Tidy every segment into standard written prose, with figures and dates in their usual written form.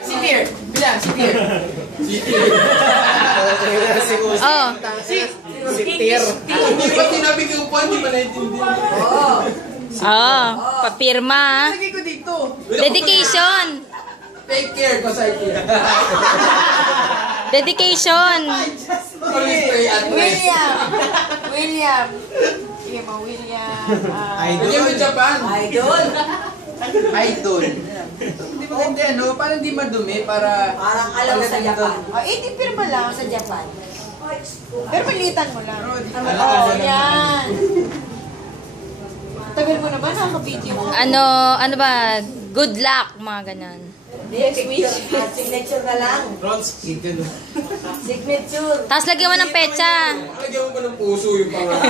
Sit here. Bilang, sit here. Sit here. Oh. Sit here. Ba't tinabi ko po, hindi ba naintindihan? Oh, papirma. Lagay ko dito. Dedication. Take care, pasay care. Dedication. William. William. Sige mo, William. William in Japan. Idol. Idol. Hindi maganda yan, no? Parang di madumi, para... Parang alam mo sa Japan. Di pirma lang sa Japan. Pero malitan mo lang. Oo, yan. Tagal mo naman, nakaka-video mo. Ano ba? Good luck, mga ganyan. Next week. Signature na lang. Signature. Tapos lagyan mo ng pecha. Lagyan mo ba ng puso yung pangalan?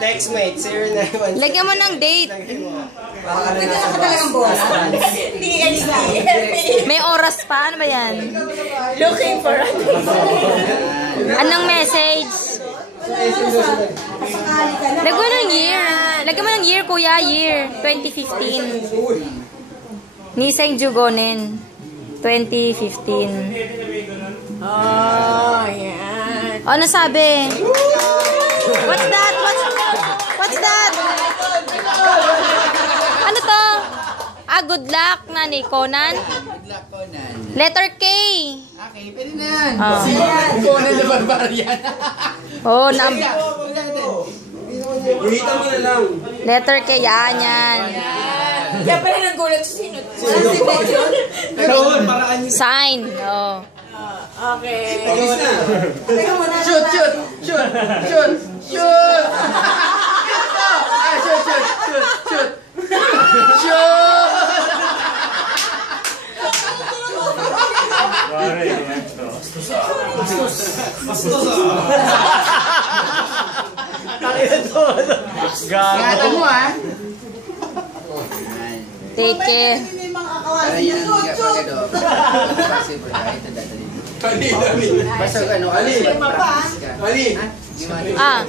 Textmate, 0917. Lagyan mo ng date. Nagdala ka talagang bola? Hindi ka May oras pa. Ano ba yan? Looking for a Anong message? Lagyan mo ng year. Lagyan mo ng year, kuya. Year. 2015. Niseng Jugonen. 2015. Oh, yan. Ano sabi? What's that? What's that? Ano to? Good luck na ni Conan? Good luck, Conan. Letter K. Okay, pwede na yan. Oh. Conan na barbarian. Oh, Ulitan mo na lang. letter K. Yan. Kaya pala nagulat sa sino. Walang signature. Sign. Oh. Okay. Alis na. Teka muna. Shoot! Ingatan mo, ha? Take care. Basta ano, Ali. Ah.